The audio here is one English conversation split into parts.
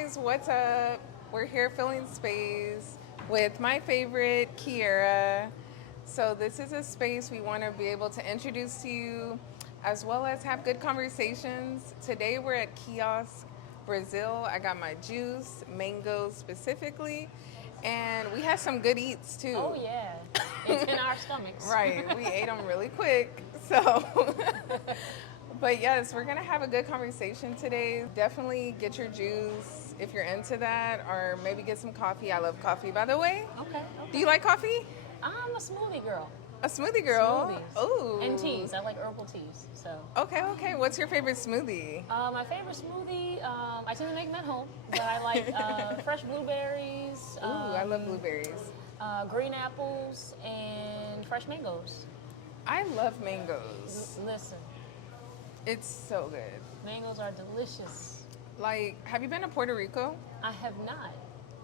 guys, what's up? We're here filling space with my favorite, Kierra. So, this is a space we want to be able to introduce to you as well as have good conversations. Today, we're at Kiosk Brazil. I got my juice, mangoes specifically, and we had some good eats too. Oh yeah, it's in our stomachs. Right, we ate them really quick. So, but yes, we're gonna have a good conversation today. Definitely get your juice if you're into that, or maybe get some coffee. I love coffee, by the way. Okay. Do you like coffee? I'm a smoothie girl. A smoothie girl. Smoothies. Ooh. And teas. I like herbal teas. So. Okay. What's your favorite smoothie? My favorite smoothie, I tend to make them at home, but I like fresh blueberries. Ooh, I love blueberries. Green apples and fresh mangoes. I love mangoes. Listen, It's so good. mangoes are delicious. Like, have you been to Puerto Rico? I have not.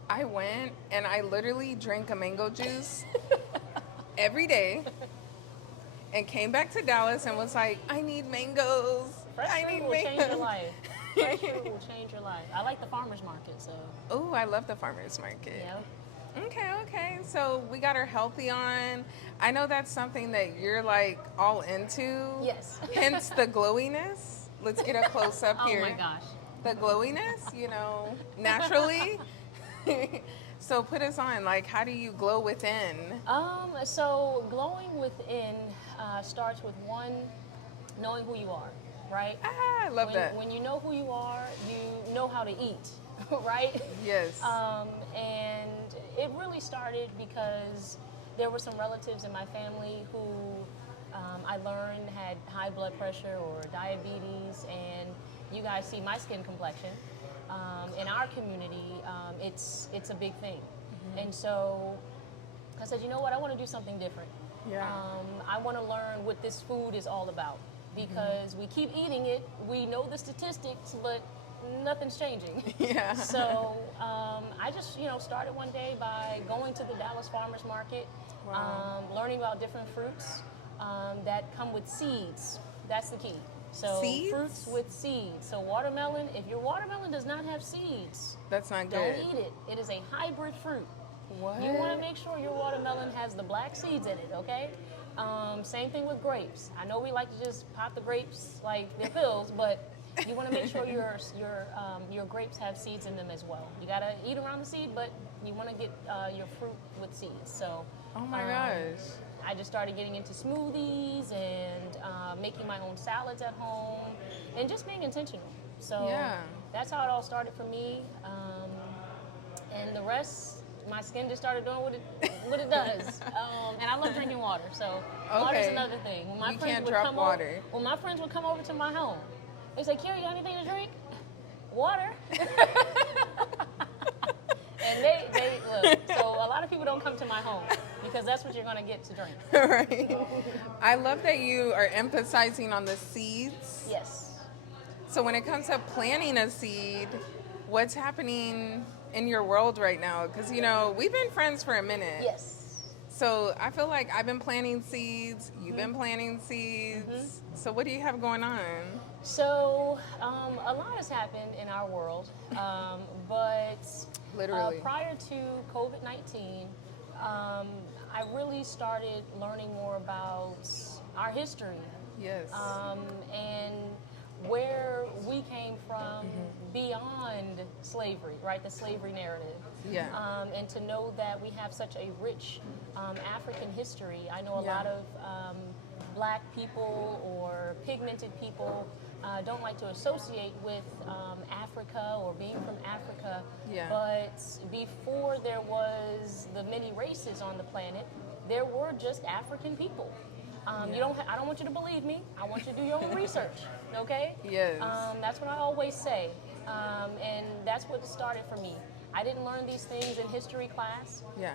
I went and I literally drank a mango juice every day and came back to Dallas and was like, I need mangoes. Fresh I fruit need will mangoes. change your life. Fresh fruit will change your life. I like the farmer's market, so. Oh, I love the farmer's market. Yeah. Okay. So we got our healthy on. I know that's something that you're like all into. Yes. Hence the glowiness. Let's get a close up Oh here. my gosh. The glowiness, naturally. So put us on. Like, how do you glow within? So glowing within starts with one, knowing who you are, right? I love that. When you know who you are, you know how to eat, right? Yes. And it really started because there were some relatives in my family who I learned had high blood pressure or diabetes, and you guys see my skin complexion. In our community, it's a big thing. Mm-hmm. And so I said, you know what, I want to do something different. Yeah. I want to learn what this food is all about because we keep eating it. We know the statistics, but nothing's changing. Yeah. So I just, started one day by going to the Dallas Farmers Market, Wow. learning about different fruits that come with seeds. That's the key. So Seeds? fruits with seeds. So watermelon, if your watermelon does not have seeds, That's not don't good. eat it. It is a hybrid fruit. What? You want to make sure your watermelon has the black seeds in it, okay? Same thing with grapes. I know we like to just pop the grapes like they're pills, but you want to make sure your grapes have seeds in them as well. You got to eat around the seed, but you want to get your fruit with seeds. So, Oh my gosh. I just started getting into smoothies and making my own salads at home and just being intentional. So Yeah. that's how it all started for me. And the rest, my skin just started doing what it does. And I love drinking water. So water's Okay. another thing. When You can't drop water. When my friends would come over to my home, they say, Kierra, you got anything to drink? Water. And they look, so a lot of people don't come to my home because that's what you're going to get to drink. Right. I love that you are emphasizing on the seeds. Yes. So when it comes to planting a seed, what's happening in your world right now? Because, we've been friends for a minute. Yes. So I feel like I've been planting seeds. You've been planting seeds. Mm-hmm. So what do you have going on? So a lot has happened in our world, but Literally. prior to COVID-19, I really started learning more about our history Yes. and where we came from beyond slavery, right? The slavery narrative. Yeah. And to know that we have such a rich African history. I know a Yeah. lot of black people or pigmented people don't like to associate with Africa or being from Africa. Yeah. But before there was the many races on the planet, there were just African people. I don't want you to believe me. I want you to do your own research, okay? Yes. That's what I always say. And that's what started for me. I didn't learn these things in history class Yeah.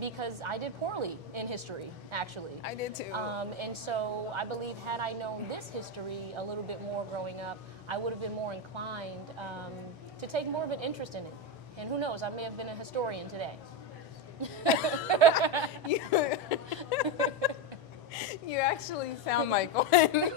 because I did poorly in history, actually. I did too. And so I believe had I known this history a little bit more growing up, I would have been more inclined to take more of an interest in it. And who knows, I may have been a historian today. You actually sound like one.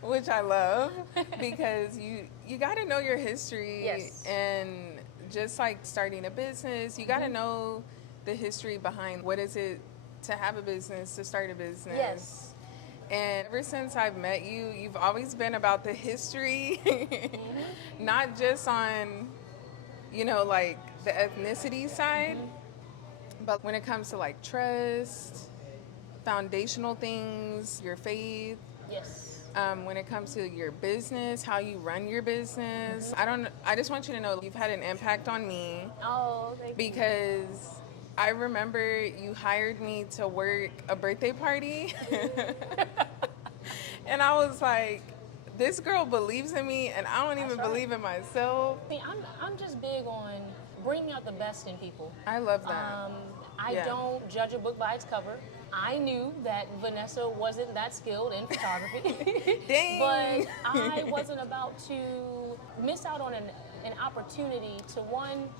which I love because you got to know your history. Yes. And just like starting a business, you got to know the history behind what is it to have a business, to start a business. Yes. And ever since I've met you, you've always been about the history, not just on, like the ethnicity side, but when it comes to like trust, foundational things, your faith, Yes. when it comes to your business, how you run your business. I just want you to know you've had an impact on me Oh, thank you. because I remember you hired me to work a birthday party. And I was like, this girl believes in me and I don't That's even right. believe in myself. I mean, I'm just big on bringing out the best in people. I love that. I Yeah. don't judge a book by its cover. I knew that Vanessa wasn't that skilled in photography. Dang. But I wasn't about to miss out on an opportunity to, one,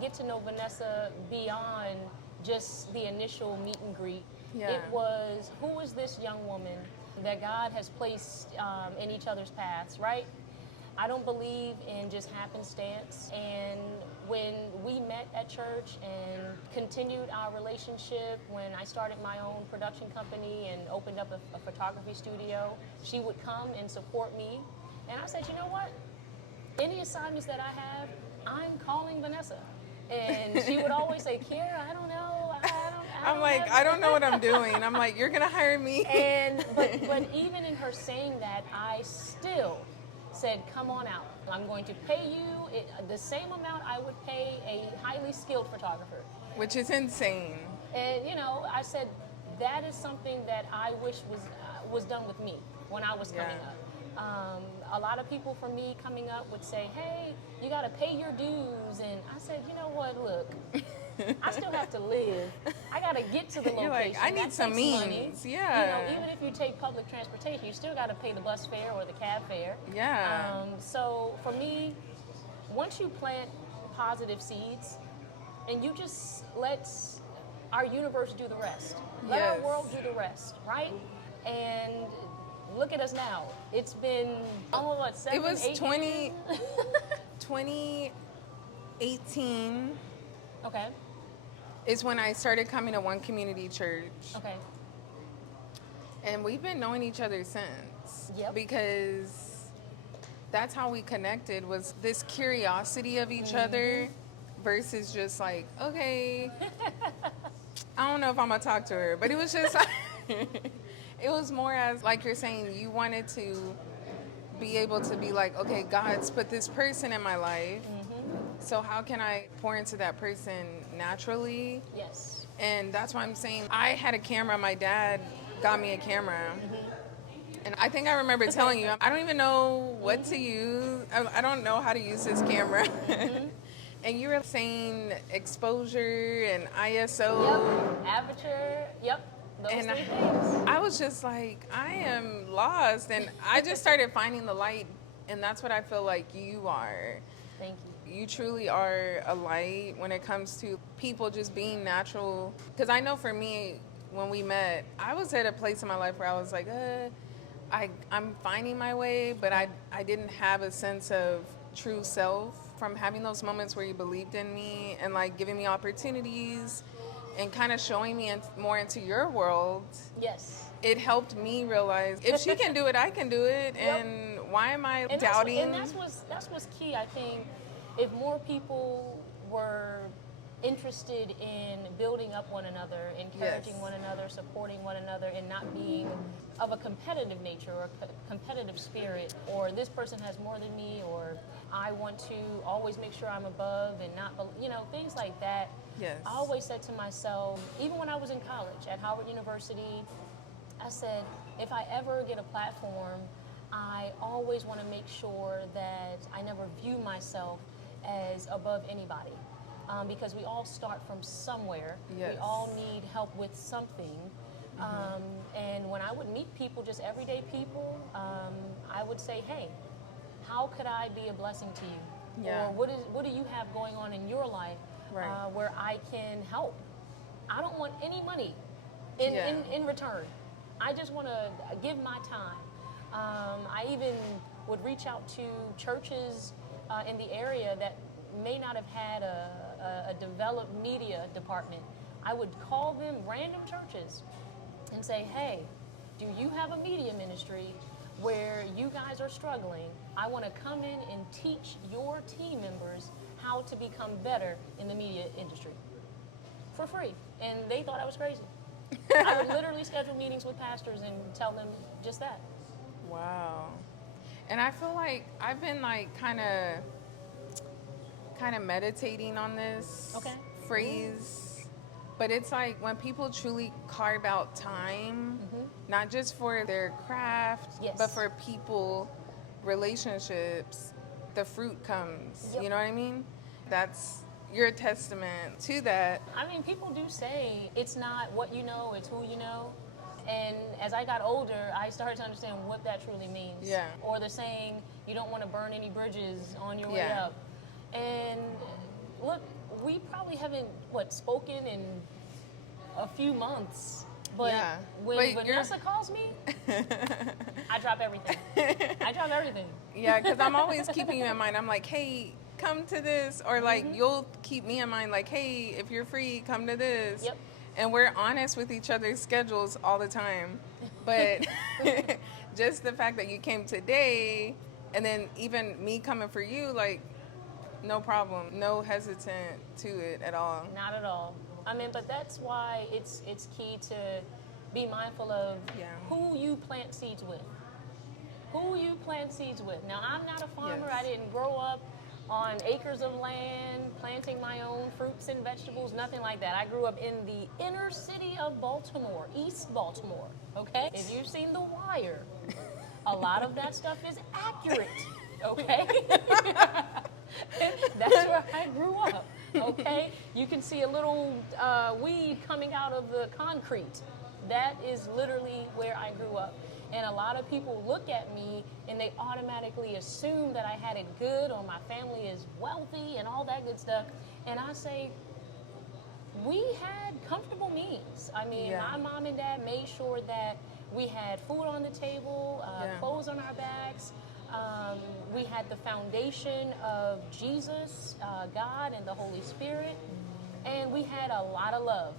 get to know Vanessa beyond just the initial meet and greet. Yeah. It was, who is this young woman that God has placed in each other's paths, right? I don't believe in just happenstance. And when we met at church and continued our relationship, when I started my own production company and opened up a photography studio, she would come and support me. And I said, you know what? Any assignments that I have, I'm calling Vanessa. And she would always say, Kierra, I don't know. I'm like, I don't know what I'm doing. I'm like, you're going to hire me? But even in her saying that, I still said, come on out. I'm going to pay you the same amount I would pay a highly skilled photographer. Which is insane. And, I said, that is something that I wish was done with me when I was coming up. A lot of people from me coming up would say, hey, you got to pay your dues. And I said, you know what, look, I still have to live. I got to get to the location. You're like, I need That some takes money. means. Yeah. Even if you take public transportation, you still got to pay the bus fare or the cab fare. Yeah. So for me, once you plant positive seeds and you just let our universe do the rest, let our Yes. world do the rest, right? And look at us now. It's been almost what, 7, It was 8 years? 2018 Okay. is when I started coming to One Community Church. Okay. And we've been knowing each other since. Yep. Because that's how we connected, was this curiosity of each other versus just like, okay, I don't know if I'm going to talk to her. But it was just, it was more as, like you're saying, you wanted to be able to be like, okay, God's put this person in my life. So how can I pour into that person naturally? Yes. And that's why I'm saying I had a camera. My dad got me a camera. And I think I remember telling you, I don't even know what to use. I don't know how to use this camera. And you were saying exposure and ISO. Yep. Aperture. Yep. Those And three things. I was just like, I am lost. And I just started finding the light. And that's what I feel like you are. Thank you. You truly are a light when it comes to people just being natural. Because I know for me, when we met, I was at a place in my life where I was like, I'm finding my way, but I didn't have a sense of true self. From having those moments where you believed in me and like giving me opportunities and kind of showing me more into your world, Yes. it helped me realize if she can do it, I can do it. Yep. And why am I And doubting? that's what's key. I think if more people were interested in building up one another, encouraging Yes. one another, supporting one another, and not being of a competitive nature or a competitive spirit, or this person has more than me, or I want to always make sure I'm above and not, things like that. Yes. I always said to myself, even when I was in college at Howard University, I said, if I ever get a platform, I always want to make sure that I never view myself as above anybody. Because we all start from somewhere. Yes. We all need help with something. And when I would meet people, just everyday people, I would say, hey, how could I be a blessing to you? Yeah. Or what do you have going on in your life Right. where I can help? I don't want any money in return. I just want to give my time. I even would reach out to churches in the area that may not have had a developed media department. I would call them random churches and say, hey, do you have a media ministry where you guys are struggling? I want to come in and teach your team members how to become better in the media industry for free. And they thought I was crazy. I would literally schedule meetings with pastors and tell them just that. Wow. And I feel like I've been like kind of meditating on this phrase. But it's like when people truly carve out time, not just for their craft, but for people, relationships, the fruit comes. You know what I mean? That's your testament to that. I mean, people do say it's not what you know, it's who you know. And as I got older, I started to understand what that truly means. Yeah. Or the saying, you don't want to burn any bridges on your way up. And look, we probably haven't, spoken in a few months. But when Vanessa calls me, I drop everything. Yeah, because I'm always keeping you in mind. I'm like, hey, come to this. Or like, you'll keep me in mind, like, hey, if you're free, come to this. Yep. And we're honest with each other's schedules all the time. But just the fact that you came today, and then even me coming for you, like, no problem. No hesitant to it at all. Not at all. I mean, but that's why it's key to be mindful of who you plant seeds with. Who you plant seeds with. Now, I'm not a farmer. I didn't grow up on acres of land, planting my own fruits and vegetables, nothing like that. I grew up in the inner city of Baltimore, East Baltimore, okay? If you've seen The Wire, a lot of that stuff is accurate, okay? That's where I grew up, okay? You can see a little weed coming out of the concrete. That is literally where I grew up. And a lot of people look at me and they automatically assume that I had it good or my family is wealthy and all that good stuff. And I say, we had comfortable means. I mean, my mom and dad made sure that we had food on the table, clothes on our backs. We had the foundation of Jesus, God, and the Holy Spirit. And we had a lot of love.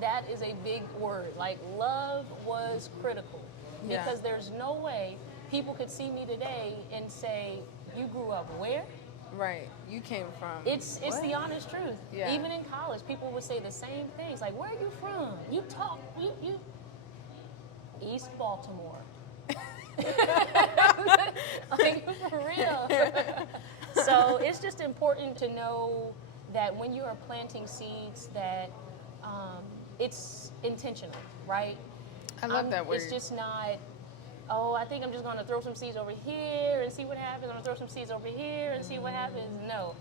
That is a big word. Like, love was critical. Because there's no way people could see me today and say, you grew up where? Right. You came from. It's the honest truth. Yeah. Even in college, people would say the same things. Like, where are you from? You talk, you. East Baltimore. Like, for real. So it's just important to know that when you are planting seeds that it's intentional, right? I love that word. It's just not, I think I'm just going to throw some seeds over here and see what happens. I'm going to throw some seeds over here and see what happens. No.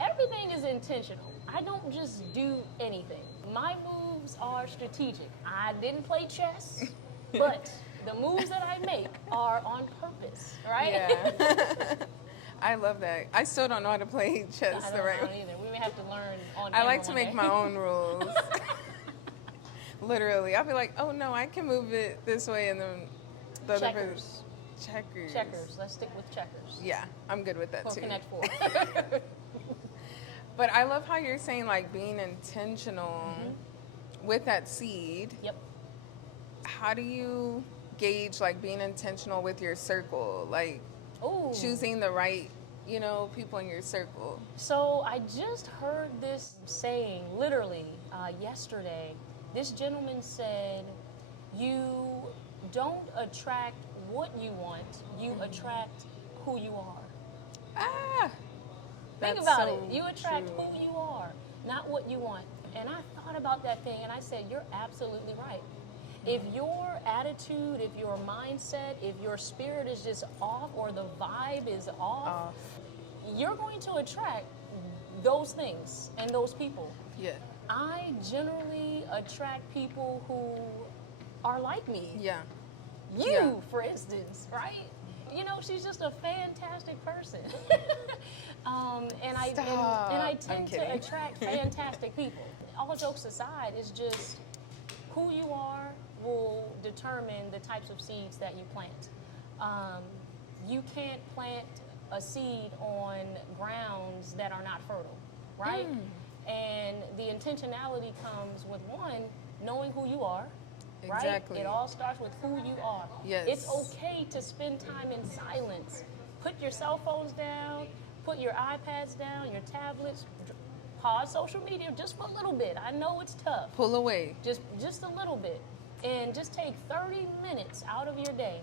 Everything is intentional. I don't just do anything. My moves are strategic. I didn't play chess, but the moves that I make are on purpose, right? Yeah. I love that. I still don't know how to play chess the right way. I don't either. We may have to learn on I like to make my own rules. Literally. I'll be like, oh no, I can move it this way, and then the other person. Checkers. Let's stick with checkers. Yeah, I'm good with that too. Connect Four. But I love how you're saying, like, being intentional with that seed. Yep. How do you gauge, like, being intentional with your circle? Like, choosing the right, people in your circle. So I just heard this saying, literally, yesterday. This gentleman said, you don't attract what you want, you attract who you are. Think about it. You attract who you are, not what you want. And I thought about that thing and I said, you're absolutely right. If your attitude, if your mindset, if your spirit is just off or the vibe is off, you're going to attract those things and those people. Yeah. I generally attract people who are like me. Yeah. You, for instance, right? She's just a fantastic person. And I tend to attract fantastic people. All jokes aside, it's just who you are will determine the types of seeds that you plant. Um, you can't plant a seed on grounds that are not fertile, right? And the intentionality comes with one, knowing who you are, right? Exactly. It all starts with who you are. Yes. It's okay to spend time in silence. Put your cell phones down, put your iPads down, your tablets, pause social media just for a little bit. I know it's tough. Pull away. Just a little bit. And just take 30 minutes out of your day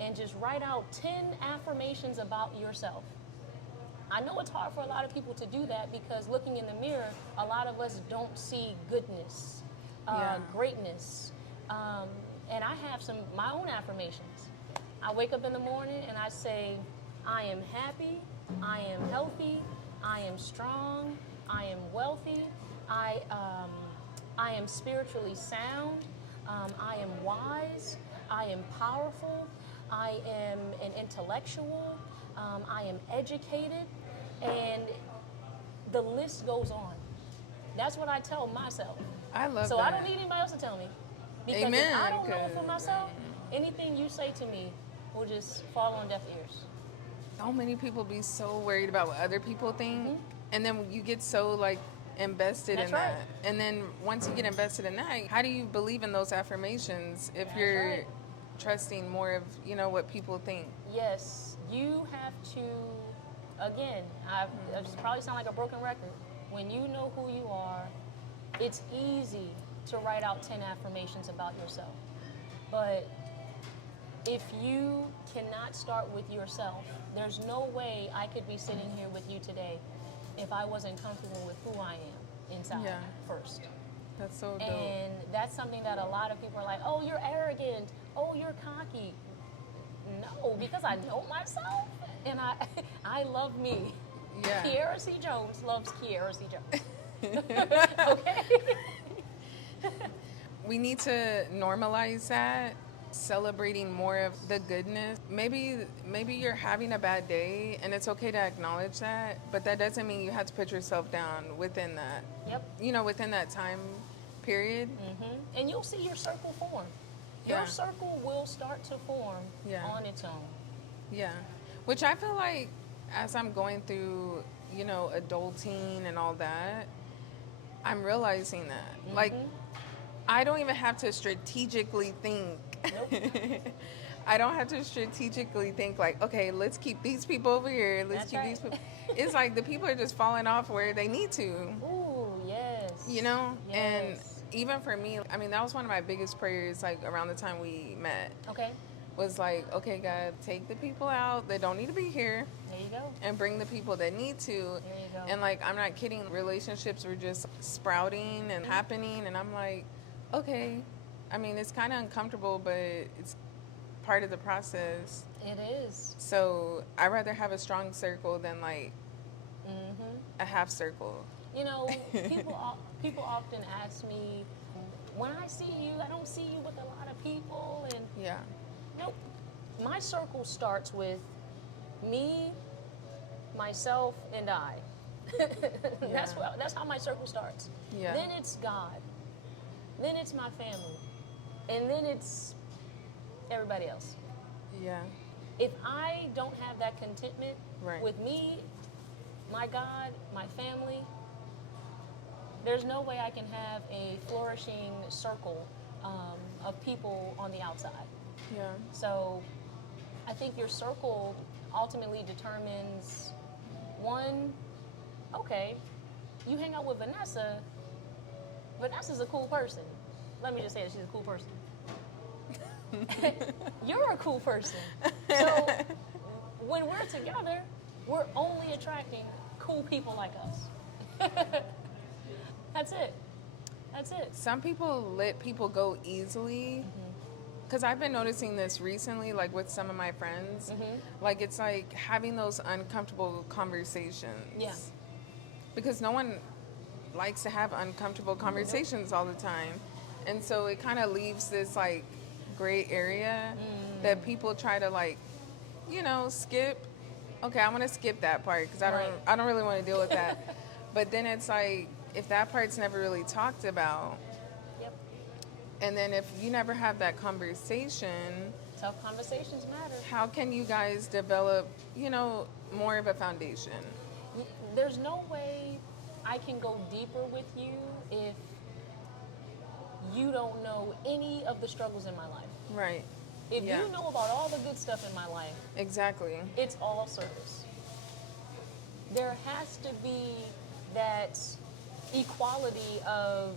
and just write out 10 affirmations about yourself. I know it's hard for a lot of people to do that because looking in the mirror, a lot of us don't see goodness, greatness. And I have my own affirmations. I wake up in the morning and I say, I am happy, I am healthy, I am strong, I am wealthy, I am spiritually sound, I am wise, I am powerful, I am an intellectual, I am educated, and the list goes on. That's what I tell myself. I love so that. I don't need anybody else to tell me. Because Amen, if I don't know for 'cause- myself, anything you say to me will just fall on deaf ears. So many people be so worried about what other people think, and then you get so like invested That's in right. that. And then once you get invested in that, how do you believe in those affirmations if That's you're right. trusting more of what people think? Yes, you have to, again, I probably sound like a broken record. When you know who you are, it's easy to write out 10 affirmations about yourself. But if you cannot start with yourself, there's no way I could be sitting here with you today if I wasn't comfortable with who I am inside Yeah. first. That's so dope. And that's something that a lot of people are like, oh, you're arrogant. Oh, you're cocky. No, because I know myself and I love me. Yeah. Kierra C. Jones loves Kierra C. Jones. Okay? We need to normalize that, celebrating more of the goodness. Maybe you're having a bad day and it's okay to acknowledge that, but that doesn't mean you have to put yourself down within that. Yep. Within that time period. And you'll see your circle form. Yeah. Your circle will start to form Yeah. on its own. Yeah. Which I feel like as I'm going through, adulting and all that, I'm realizing that. Like, I don't even have to strategically think. Nope. I don't have to strategically think like, okay, let's keep these people over here. Let's That's keep right. these people. It's like the people are just falling off where they need to. Ooh, yes. And Yes. even for me, I mean, that was one of my biggest prayers, like around the time we met, Okay, was like, okay, God, take the people out that don't need to be here there you go. and bring the people that need to. There you go. And like, I'm not kidding, relationships were just sprouting and happening. And I'm like, okay, I mean, it's kind of uncomfortable, but it's part of the process. It is. So I'd rather have a strong circle than like a half circle. People often ask me, when I see you, I don't see you with a lot of people, and Yeah. nope. My circle starts with me, myself, and I. That's how my circle starts. Yeah. Then it's God. Then it's my family, and then it's everybody else. Yeah. If I don't have that contentment Right. with me, my God, my family, there's no way I can have a flourishing circle of people on the outside. Yeah. So I think your circle ultimately determines, one, okay, you hang out with Vanessa. Vanessa's a cool person. Let me just say that she's a cool person. You're a cool person. So when we're together, we're only attracting cool people like us. That's it. That's it. Some people let people go easily. Because I've been noticing this recently, like with some of my friends. Like, it's like having those uncomfortable conversations. Yeah. Because no one likes to have uncomfortable conversations all the time. And so it kind of leaves this, like, gray area that people try to, like, skip. Okay, I'm going to skip that part because I don't really want to deal with that. But then it's like, if that part's never really talked about, Yep. and then if you never have that conversation, Tough conversations matter. How can you guys develop, more of a foundation? There's no way I can go deeper with you if you don't know any of the struggles in my life. Right. If Yeah. you know about all the good stuff in my life, Exactly. it's all surface. There has to be that equality of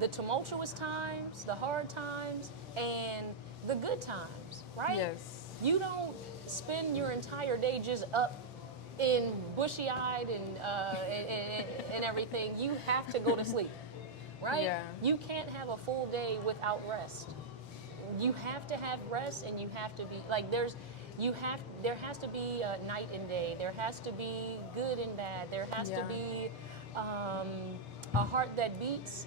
the tumultuous times, the hard times, and the good times, right? Yes. You don't spend your entire day just up in bushy-eyed and everything. You have to go to sleep, right? Yeah. You can't have a full day without rest. You have to have rest, and you have to be like there has to be night and day. There has to be good and bad. There has to Yeah. be a heart that beats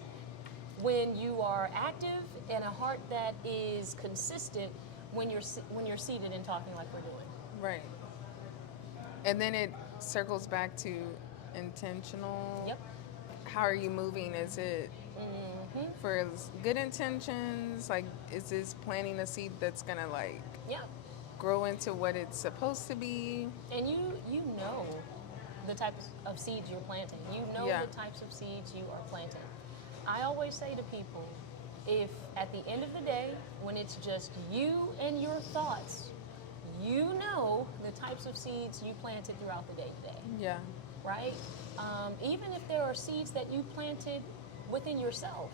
when you are active, and a heart that is consistent when you're seated and talking like we're doing. Right. And then it circles back to intentional. Yep. How are you moving? Is it for good intentions? Like, is this planting a seed that's going to, like, Yeah. grow into what it's supposed to be? And you know the types of seeds you're planting. You know Yeah. the types of seeds you are planting. I always say to people, if at the end of the day, when it's just you and your thoughts, you know the types of seeds you planted throughout the day today, Yeah. right? Even if there are seeds that you planted within yourself,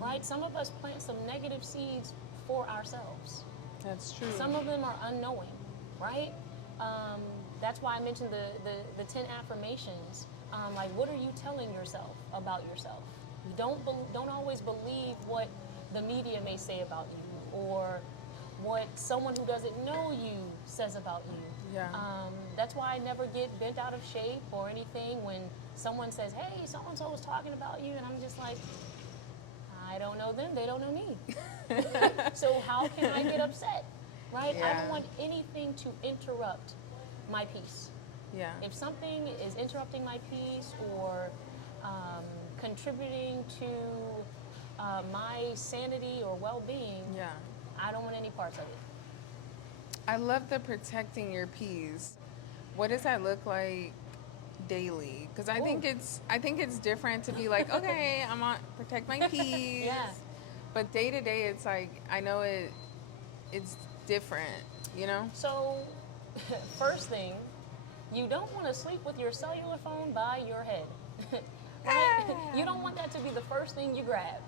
right? Some of us plant some negative seeds for ourselves. That's true. Some of them are unknowing, right? That's why I mentioned the 10 affirmations. Like, what are you telling yourself about yourself? Don't always believe what the media may say about you, or what someone who doesn't know you says about you. Yeah. That's why I never get bent out of shape or anything when someone says, hey, so-and-so was talking about you, and I'm just like, I don't know them, they don't know me. So how can I get upset, right? I Yeah. don't want anything to interrupt my peace. Yeah. If something is interrupting my peace or contributing to my sanity or well-being, Yeah. I don't want any parts of it. I love the protecting your peace. What does that look like daily? Because I think it's different to be like, okay, I'm on protect my peace. Yeah. But day to day, it's like I know it's different. So, first thing, you don't want to sleep with your cellular phone by your head. Right? You don't want that to be the first thing you grab.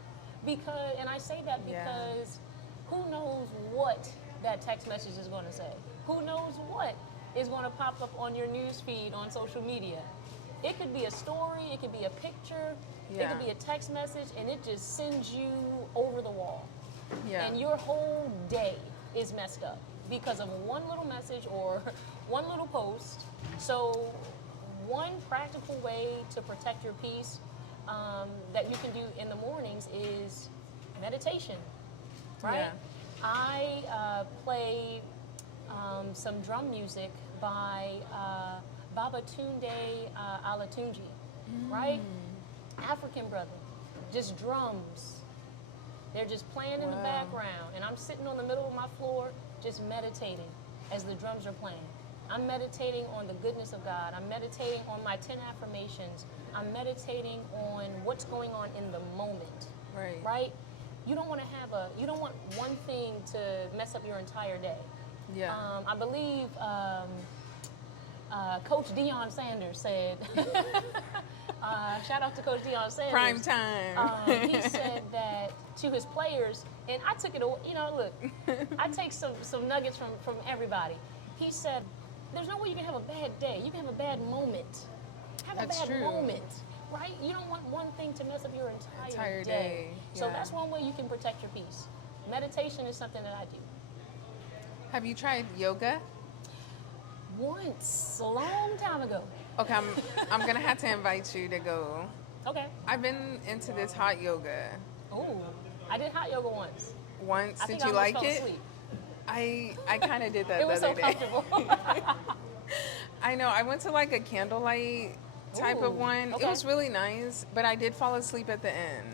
And I say that because who knows what that text message is going to say? Who knows what is going to pop up on your news feed on social media? It could be a story, it could be a picture, it could be a text message, and it just sends you over the wall. Yeah. And your whole day is messed up because of one little message or one little post. So one practical way to protect your peace that you can do in the mornings is meditation, right? Yeah. I play some drum music by Babatunde Alatunji, right? African brother, just drums. They're just playing in the background, and I'm sitting on the middle of my floor just meditating as the drums are playing. I'm meditating on the goodness of God. I'm meditating on my 10 affirmations. I'm meditating on what's going on in the moment. Right. Right? You don't want one thing to mess up your entire day. Yeah. I believe Coach Deion Sanders said, shout out to Coach Deion Sanders. Prime time. He said that to his players, and I took it, look, I take some nuggets from everybody. He said, there's no way you can have a bad day. You can have a bad moment. That's true. Moment, right? You don't want one thing to mess up your entire day. So Yeah. that's one way you can protect your peace. Meditation is something that I do. Have you tried yoga? Once, a long time ago. Okay, I'm gonna have to invite you to go. Okay. I've been into this hot yoga Ooh, I did hot yoga once. once. I Did think you I almost like fell it? asleep. I kind of did that It was the so other day. comfortable. I know. I went to like a candlelight type of Ooh, one. okay. It was really nice, but I did fall asleep at the end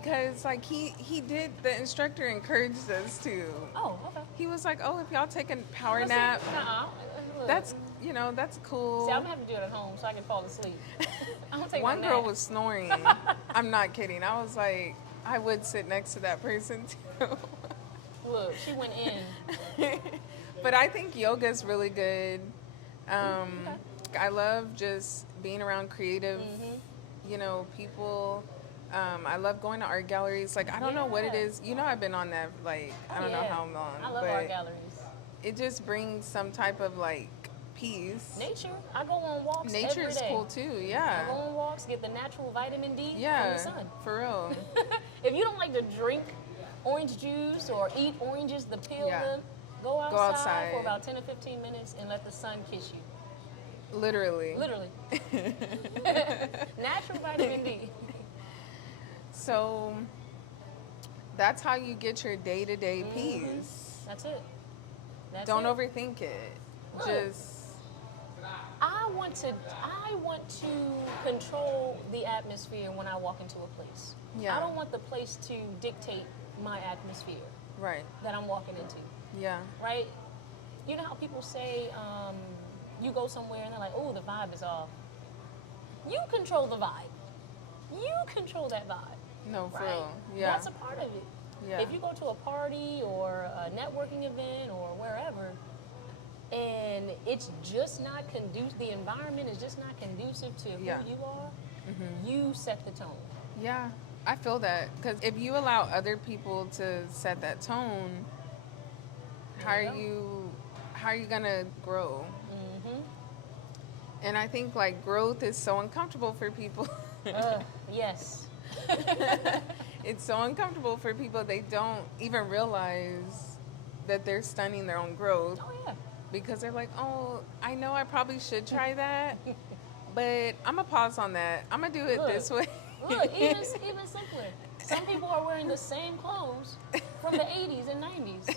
because like he did, the instructor encouraged us to. Oh, okay. He was like, oh, if y'all take a power Well, see, nap, nuh-uh. Look. that's that's cool. See, I'm gonna have to do it at home so I can fall asleep. I'm gonna take One my girl nap. was snoring. I'm not kidding. I was like, I would sit next to that person too. Look, she went in. But I think yoga is really good. Okay. I love just being around creative, people. I love going to art galleries. Like, I don't know what it Yeah. is. I've been on that, like, I don't know Yeah. how long. I love but art galleries. it just brings some type of, like, peace. Nature. I go on walks Nature every is day. cool, too. I go Yeah. on walks, get the natural vitamin D from Yeah. the sun. For real. If you don't like to drink orange juice or eat oranges, the peel Yeah. them, go outside, outside. for about 10 or 15 minutes and let the sun kiss you. Literally. Literally. Natural vitamin D. So that's how you get your day-to-day peace. That's it. That's Don't it. overthink it. Look. Just I want to control the atmosphere when I walk into a place. Yeah. I don't want the place to dictate my atmosphere right. that I'm walking into. Yeah. Right? You know how people say you go somewhere and they're like, oh, the vibe is off. You control the vibe. You control that vibe. No, for Right? real. Yeah. That's a part of it. Yeah. If you go to a party or a networking event or wherever, and it's just not conducive, the environment is just not conducive to who Yeah. you are, you set the tone. Yeah. I feel that because if you allow other people to set that tone, how There are you you gonna grow? And I think like growth is so uncomfortable for people. Yes. It's so uncomfortable for people. They don't even realize that they're stunning their own growth Oh, yeah. because they're like, oh, I know I probably should try that, but I'm gonna pause on that. I'm gonna do it Look. this way. Look, even simpler. Some people are wearing the same clothes from the 80s and 90s.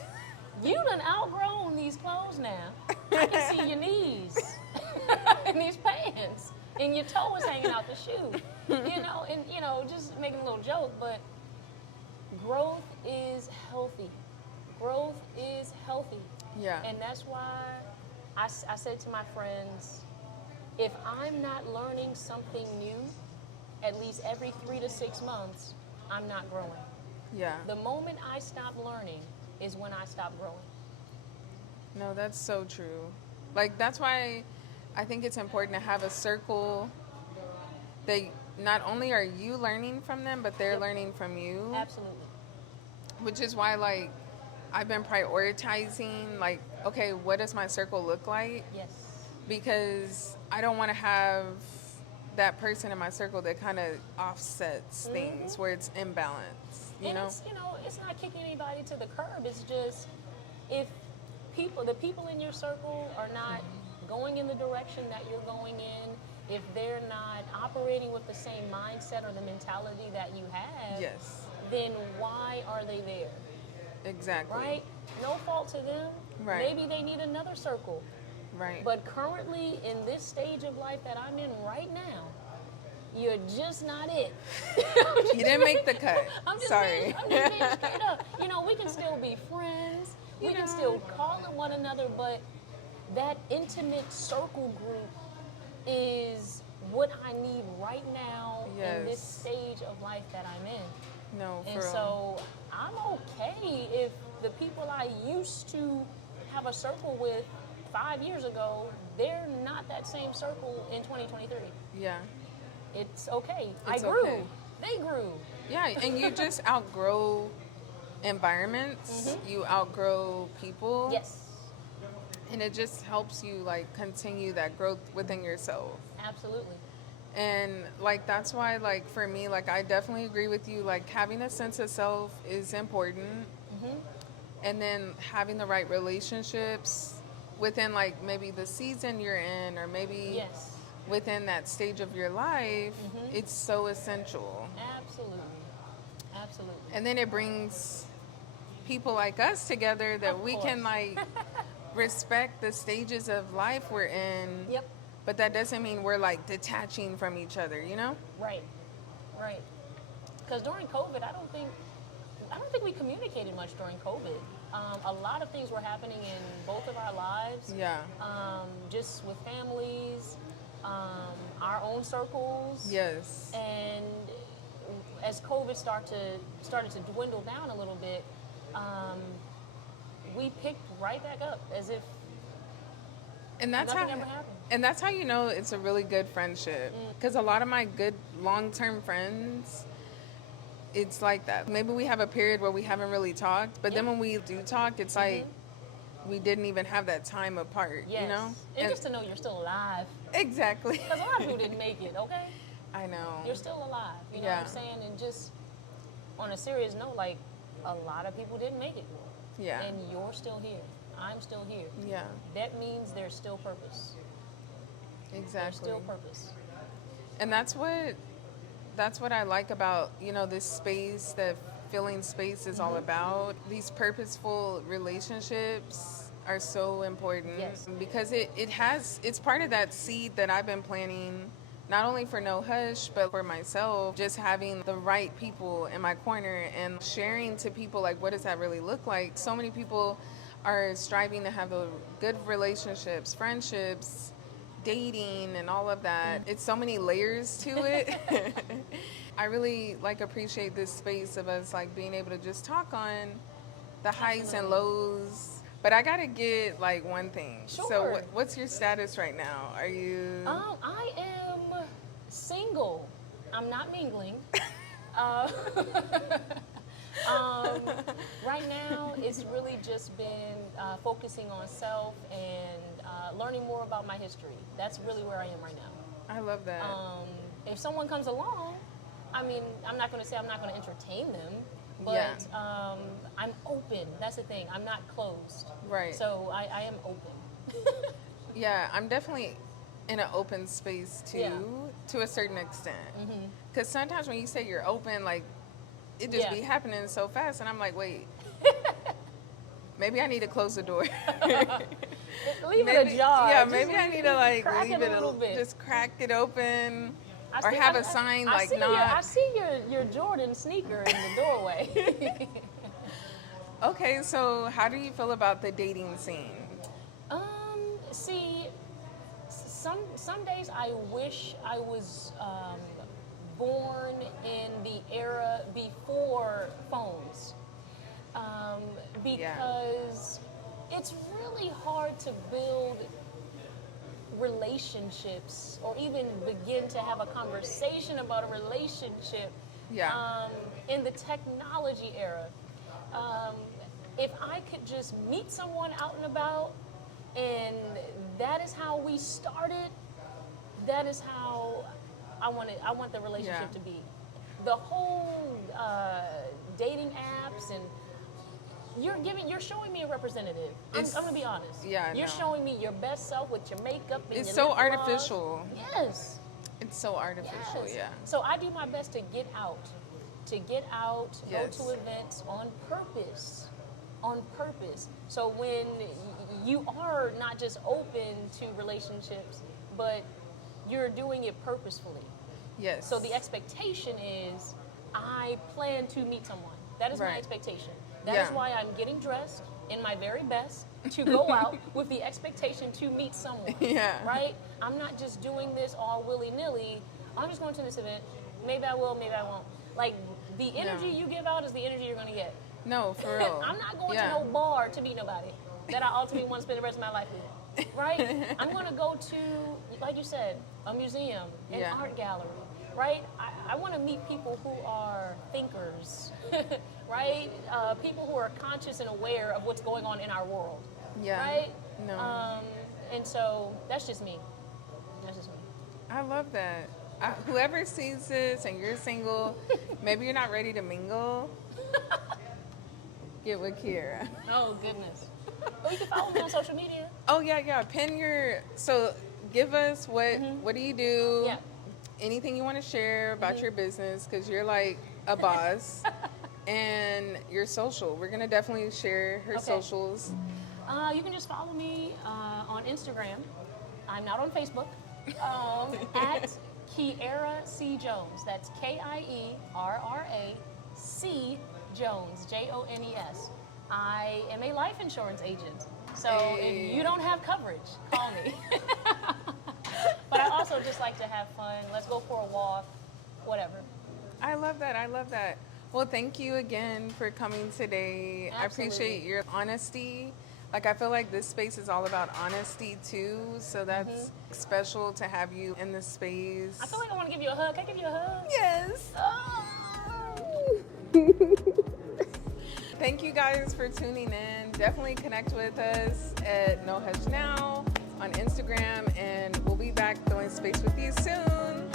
You done outgrown these clothes now. I can see your knees in these pants, and your toe is hanging out the shoe. Just making a little joke, but growth is healthy. Growth is healthy. Yeah. And that's why I said to my friends, if I'm not learning something new, at least every 3 to 6 months, I'm not growing. Yeah. The moment I stop learning is when I stop growing. No, that's so true. Like, that's why I think it's important to have a circle that not only are you learning from them, but they're Yep. learning from you. Absolutely. Which is why, like, I've been prioritizing, like, okay, what does my circle look like? Yes. Because I don't want to have that person in my circle that kind of offsets things where it's imbalanced, And it's not kicking anybody to the curb. It's just if the people in your circle are not going in the direction that you're going in, if they're not operating with the same mindset or the mentality that you have, Yes, then why are they there? exactly. Right? No fault to them. Right. Maybe they need another circle. Right. But currently, in this stage of life that I'm in right now, you're just not it. You didn't make the cut. I'm just Sorry. being straight up. We can still be friends. We can still call on one another, but that intimate circle group is what I need right now in this Yes. stage of life that I'm in. No, for And real. so I'm okay if the people I used to have a circle with 5 years ago, they're not that same circle in 2023. Yeah. It's okay. It's I grew. okay. They grew. Yeah, and you just outgrow environments. You outgrow people. Yes, And it just helps you, like, continue that growth within yourself. absolutely. And, like, that's why, like, for me, like, I definitely agree with you. Like, having a sense of self is important. And then having the right relationships within, like, maybe the season you're in or maybe Yes, within that stage of your life, it's so essential. absolutely. Absolutely. And then it brings people like us together that Of we course. can, like, respect the stages of life we're in. Yep. But that doesn't mean we're, like, detaching from each other, you know? Right. Right. Because during COVID, I don't think we communicated much during COVID. A lot of things were happening in both of our lives. Yeah. Just with families, our own circles. Yes. And as COVID started to dwindle down a little bit, we picked right back up as if And that's nothing how ever happened. and that's how you know it's a really good friendship. Because a lot of my good long-term friends, it's like that. Maybe we have a period where we haven't really talked, but then Yeah. when we do talk, it's like we didn't even have that time apart, Yes. you know? And just to know you're still alive. Exactly. Because a lot of people didn't make it, okay? I know. You're still alive. You know Yeah. what I'm saying? And just on a serious note, like, a lot of people didn't make it. Yeah. And you're still here. I'm still here. Yeah. That means there's still purpose. There's Exactly. still purpose. And that's what I like about, this space that Filling Space is all about. These purposeful relationships are so important Yes. because it's part of that seed that I've been planting, not only for No Hush, but for myself, just having the right people in my corner and sharing to people, like, what does that really look like? So many people are striving to have the good relationships, friendships, dating, and all of that. It's so many layers to it. I really appreciate this space of us being able to just talk on the heights and lows. But I gotta get one thing. Sure. So what's your status right now? Are you? I am single. I'm not mingling. Uh, right now, it's really just been focusing on self and learning more about my history. That's really where I am right now. I love that. If someone comes along, I'm not going to say I'm not going to entertain them, but Yeah. I'm open. That's the thing. I'm not closed. Right. So I am open. Yeah, I'm definitely in an open space too, Yeah. to a certain extent. Because sometimes when you say you're open, it just Yeah. be happening so fast, and I'm like, wait, maybe I need to close the door. Leave maybe, it ajar. Yeah, Just maybe I need to crack leave it a little bit. just crack it open, I or see- have I- a sign I see not. I see your Jordan sneaker in the doorway. Okay, so how do you feel about the dating scene? See, some days I wish I was born in the era before phones, because it's really hard to build relationships or even begin to have a conversation about a relationship Yeah. in the technology era. If I could just meet someone out and about, and that is how we started, that is how I want the relationship Yeah. to be. The whole dating apps, and you're showing me a representative. I'm gonna be honest. Yeah, I You're know. showing me your best self with your makeup and It's your so lip gloss. artificial. Yes. It's so artificial, Yes. yeah. So I do my best to get out, Yes. go to events on purpose. On purpose. So when you are not just open to relationships, but you're doing it purposefully. Yes. So the expectation is, I plan to meet someone. That is my Right. expectation. That is Yeah. why I'm getting dressed in my very best to go out with the expectation to meet someone. Yeah. Right? I'm not just doing this all willy-nilly. I'm just going to this event. Maybe I will, maybe I won't. The energy you give out is the energy you're going to get. No, for real. I'm not going Yeah. to no bar to meet nobody that I ultimately want to spend the rest of my life with. Right? I'm going to go to, like you said, a museum, an Yeah. art gallery. Right? I want to meet people who are thinkers. Right? People who are conscious and aware of what's going on in our world. Yeah. Right? No. And so that's just me. That's just me. I love that. Whoever sees this and you're single, maybe you're not ready to mingle, get with Kierra. Oh, goodness. Oh, you can follow me on social media. Oh, yeah. So give us what do you do? Yeah. Anything you want to share about your business, because you're like a boss. And your social. We're going to definitely share her socials. You can just follow me on Instagram. I'm not on Facebook. At Kierra C. Jones. That's Kierra C. Jones, Jones. I am a life insurance agent. So Hey. if you don't have coverage, call me. But I also just like to have fun. Let's go for a walk, whatever. I love that. I love that. Well, thank you again for coming today. I appreciate Absolutely. your honesty. Like, I feel like this space is all about honesty too. So that's special to have you in this space. I feel like I want to give you a hug. Can I give you a hug? Yes. Thank you guys for tuning in. Definitely connect with us at No Hush Now on Instagram, and we'll be back filling space with you soon.